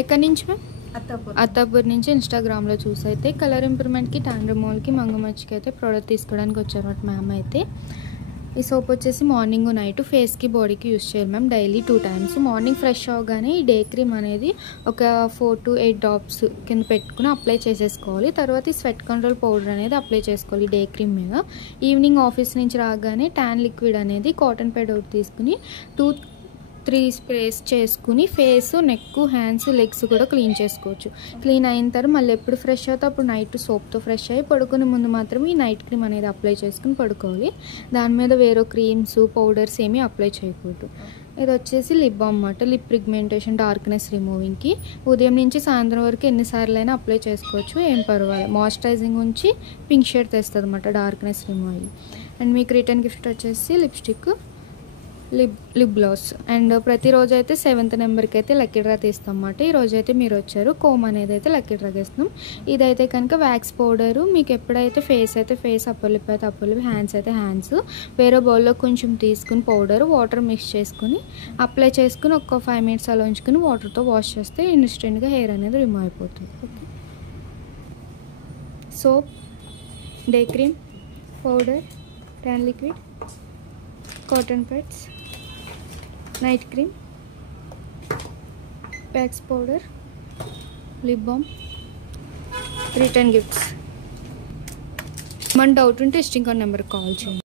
ఎక్కడి నుంచి మ్యామ్? అత్తాపూర్ నుంచి ఇన్స్టాగ్రామ్లో చూసి అయితే కలర్ ఇంప్రూవ్మెంట్కి, ట్యాన్ రిమూవల్కి, మంగమచ్చికి అయితే ప్రోడక్ట్ తీసుకోవడానికి వచ్చారు మ్యామ్. అయితే ఈ సోప్ వచ్చేసి మార్నింగ్ నైట్ ఫేస్కి బాడీకి యూస్ చేయాలి ma'am. Daily 2 times. Morning fresh అవగానే ఈ డే క్రీమ్ అనేది ఒక 4 to 8 drops కింద పెట్టుకుని అప్లై చేసేసుకోవాలి. తర్వాత ఈ స్వెట్ కంట్రోల్ పౌడర్ అనేది అప్లై చేసుకోవాలి డే క్రీమ్ మీద. ఈవినింగ్ ఆఫీస్ నుంచి రాగానే ట్యాన్ లిక్విడ్ అనేది కాటన్ ప్యాడ్ ఒకటి తీసుకుని 2-3 స్ప్రేస్ చేసుకుని ఫేస్, నెక్, హ్యాండ్స్, లెగ్స్ కూడా క్లీన్ చేసుకోవచ్చు. క్లీన్ అయిన తర్వాత మళ్ళీ ఎప్పుడు ఫ్రెష్ అవుతా అప్పుడు నైట్ సోప్తో ఫ్రెష్ అయ్యి పడుకునే ముందు మాత్రమే ఈ నైట్ క్రీమ్ అనేది అప్లై చేసుకుని పడుకోవాలి. దాని మీద వేరే క్రీమ్స్, పౌడర్స్ ఏమీ అప్లై చేయకూడదు. ఇది వచ్చేసి లిప్ బామ్ అన్నమాట. లిప్ పిగ్మెంటేషన్, డార్క్నెస్ రిమూవింగ్కి ఉదయం నుంచి సాయంత్రం వరకు ఎన్నిసార్లు అయినా అప్లై చేసుకోవచ్చు, ఏం పర్వాలేదు. మాయిశ్చరైజింగ్ ఉంచి పింక్ షేడ్ తెస్తుంది అన్నమాట, డార్క్నెస్ రిమూవింగ్. అండ్ మీకు రిటర్న్ గిఫ్ట్ వచ్చేసి లిప్స్టిక్, లిప్ గ్లాస్. అండ్ ప్రతిరోజు అయితే 7th నెంబర్కి అయితే లక్కీ డ్రా తీస్తాం అన్నమాట. ఈరోజు అయితే మీరు వచ్చారు, కోమ్ అనేది అయితే లక్కీ డ్రా తీస్తున్నాం. ఇదైతే కనుక వ్యాక్స్ పౌడరు. మీకు ఎప్పుడైతే ఫేస్ అయితే ఫేస్, అప్పర్ లిప్ అయితే అప్పర్ లిప్, హ్యాండ్స్ అయితే హ్యాండ్స్ వేరే బౌల్లో కొంచెం తీసుకుని పౌడర్ వాటర్ మిక్స్ చేసుకుని అప్లై చేసుకుని ఒక 5 minutes అలా ఉంచుకుని వాటర్తో వాష్ చేస్తే ఇన్స్టెంట్గా హెయిర్ అనేది రిమూవ్ అయిపోతుంది. Okay. Soap, day cream, powder, tan liquid, cotton pods, night cream, wax powder, lip balm, return gifts. మన డౌట్ ఉంటే టెస్టింగ్ నెంబర్కి కాల్ చేయండి.